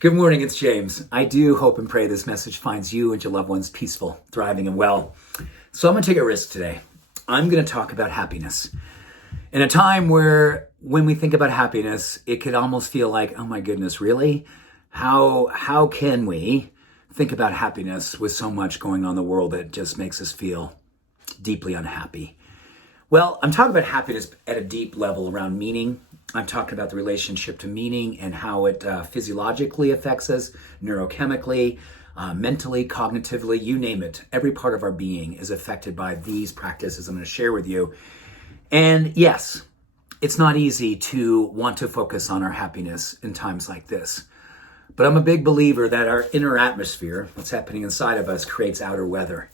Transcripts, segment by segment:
Good morning, it's James. I do hope and pray this message finds you and your loved ones peaceful, thriving, and well. So I'm going to take a risk today. I'm going to talk about happiness. In a time where when we think about happiness, it could almost feel like, oh my goodness, really? How can we think about happiness with so much going on in the world that just makes us feel deeply unhappy? Well, I'm talking about happiness at a deep level around meaning. I'm talking about the relationship to meaning and how it physiologically affects us, neurochemically, mentally, cognitively, you name it. Every part of our being is affected by these practices I'm going to share with you. And yes, it's not easy to want to focus on our happiness in times like this. But I'm a big believer that our inner atmosphere, what's happening inside of us, creates outer weather.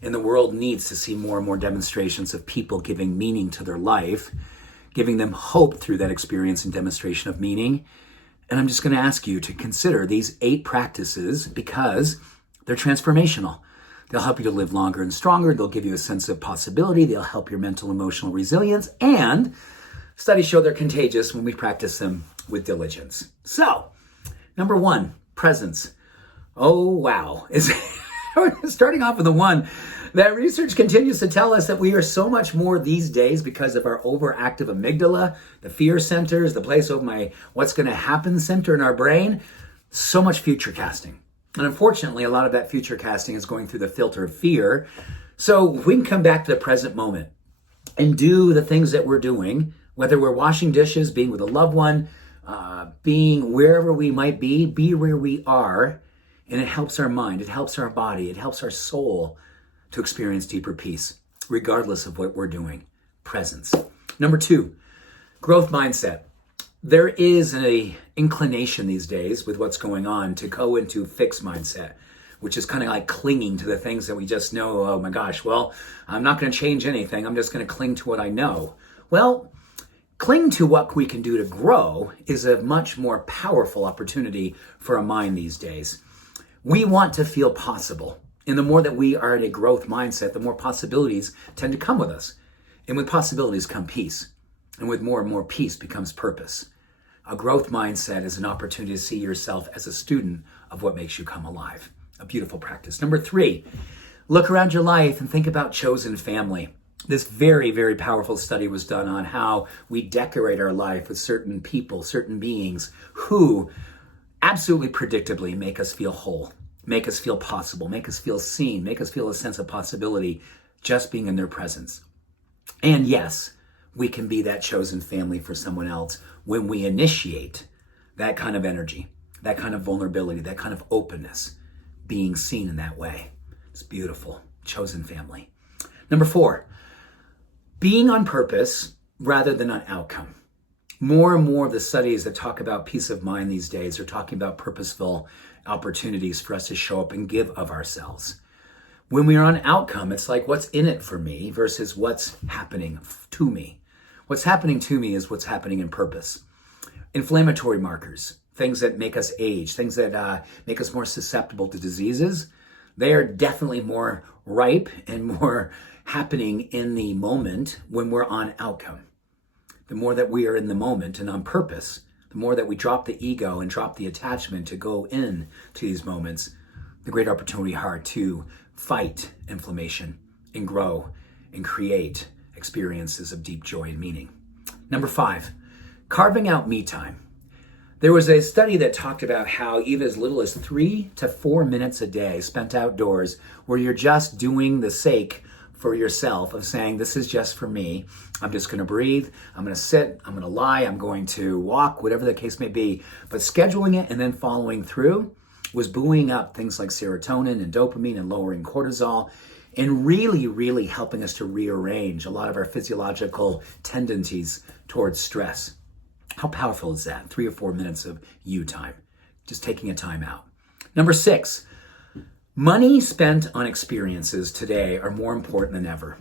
And the world needs to see more and more demonstrations of people giving meaning to their life, giving them hope through that experience and demonstration of meaning. And I'm just going to ask you to consider these 8 practices because they're transformational. They'll help you to live longer and stronger. They'll give you a sense of possibility. They'll help your mental, emotional resilience. And studies show they're contagious when we practice them with diligence. So, number 1, presence. Oh, wow. Starting off with the one, that research continues to tell us that we are so much more these days because of our overactive amygdala, the fear centers, the place of my what's going to happen center in our brain, so much future casting. And unfortunately, a lot of that future casting is going through the filter of fear. So we can come back to the present moment and do the things that we're doing, whether we're washing dishes, being with a loved one, being wherever we might be where we are. And it helps our mind, it helps our body, it helps our soul to experience deeper peace, regardless of what we're doing. Presence. Number 2, growth mindset. There is an inclination these days with what's going on to go into fixed mindset, which is kind of like clinging to the things that we just know. Oh my gosh, well, I'm not going to change anything. I'm just going to cling to what I know. Well, cling to what we can do to grow is a much more powerful opportunity for a mind these days. We want to feel possible. And the more that we are in a growth mindset, the more possibilities tend to come with us. And with possibilities come peace. And with more and more peace becomes purpose. A growth mindset is an opportunity to see yourself as a student of what makes you come alive. A beautiful practice. Number 3, look around your life and think about chosen family. This very, very powerful study was done on how we decorate our life with certain people, certain beings who absolutely predictably make us feel whole, make us feel possible, make us feel seen, make us feel a sense of possibility just being in their presence. And yes, we can be that chosen family for someone else when we initiate that kind of energy, that kind of vulnerability, that kind of openness, being seen in that way. It's beautiful. Chosen family. Number 4, being on purpose rather than on outcome. More and more of the studies that talk about peace of mind these days are talking about purposeful opportunities for us to show up and give of ourselves. When we are on outcome, it's like what's in it for me versus what's happening to me. What's happening to me is what's happening in purpose. Inflammatory markers, things that make us age, things that make us more susceptible to diseases, they are definitely more ripe and more happening in the moment when we're on outcome. The more that we are in the moment and on purpose, the more that we drop the ego and drop the attachment to go in to these moments, the great opportunity are to fight inflammation and grow and create experiences of deep joy and meaning. Number 5, carving out me time. There was a study that talked about how even as little as 3 to 4 minutes a day spent outdoors where you're just doing the sake for yourself of saying, this is just for me. I'm just going to breathe. I'm going to sit. I'm going to lie. I'm going to walk, whatever the case may be. But scheduling it and then following through was buoying up things like serotonin and dopamine and lowering cortisol and really, really helping us to rearrange a lot of our physiological tendencies towards stress. How powerful is that? 3 or 4 minutes of you time, just taking a time out. Number 6, money spent on experiences today are more important than ever.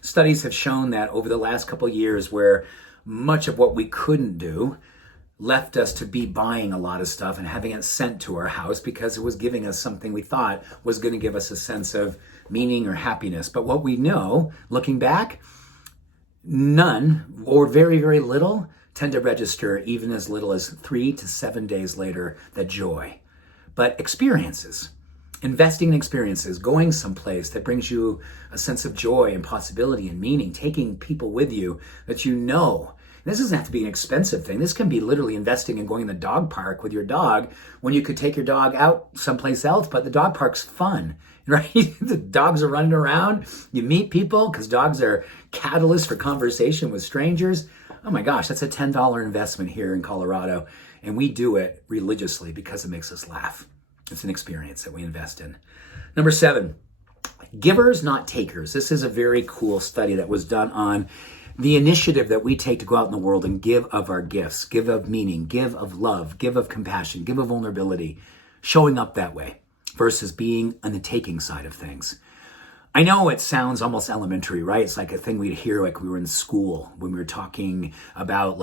Studies have shown that over the last couple of years where much of what we couldn't do left us to be buying a lot of stuff and having it sent to our house because it was giving us something we thought was going to give us a sense of meaning or happiness. But what we know, looking back, none or very, very little tend to register even as little as 3 to 7 days later, that joy. But experiences, investing in experiences, going someplace that brings you a sense of joy and possibility and meaning, taking people with you that you know. This doesn't have to be an expensive thing. This can be literally investing in going in the dog park with your dog when you could take your dog out someplace else, but the dog park's fun, right? The dogs are running around. You meet people because dogs are catalysts for conversation with strangers. Oh my gosh, that's a $10 investment here in Colorado. And we do it religiously because it makes us laugh. It's an experience that we invest in. Number 7, givers, not takers. This is a very cool study that was done on the initiative that we take to go out in the world and give of our gifts, give of meaning, give of love, give of compassion, give of vulnerability, showing up that way versus being on the taking side of things. I know it sounds almost elementary, right? It's like a thing we'd hear like we were in school when we were talking about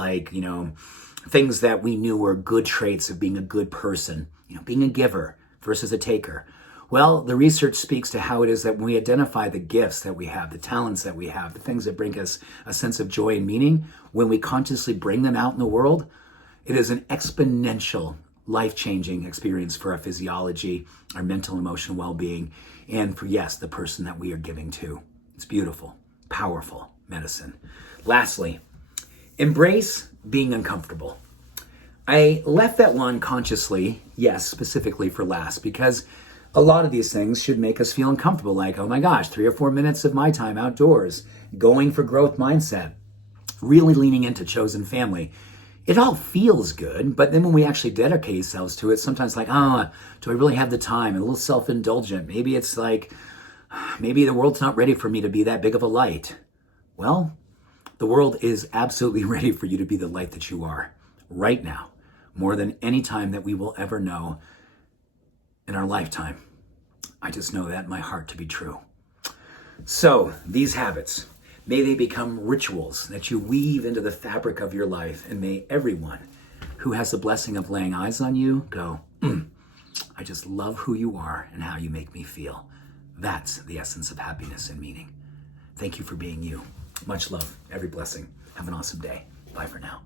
things that we knew were good traits of being a good person, being a giver versus a taker. Well, the research speaks to how it is that when we identify the gifts that we have, the talents that we have, the things that bring us a sense of joy and meaning, when we consciously bring them out in the world, it is an exponential, life-changing experience for our physiology, our mental and emotional well-being, and for, yes, the person that we are giving to. It's beautiful, powerful medicine. Lastly, embrace being uncomfortable. I left that one consciously, yes, specifically for last, because a lot of these things should make us feel uncomfortable, like, oh my gosh, 3 or 4 minutes of my time outdoors, going for growth mindset, really leaning into chosen family. It all feels good, but then when we actually dedicate ourselves to it, sometimes like, do I really have the time? A little self-indulgent. Maybe it's like, maybe the world's not ready for me to be that big of a light. Well, the world is absolutely ready for you to be the light that you are right now, more than any time that we will ever know in our lifetime. I just know that in my heart to be true. So these habits, may they become rituals that you weave into the fabric of your life, and may everyone who has the blessing of laying eyes on you go, I just love who you are and how you make me feel. That's the essence of happiness and meaning. Thank you for being you. Much love, every blessing. Have an awesome day. Bye for now.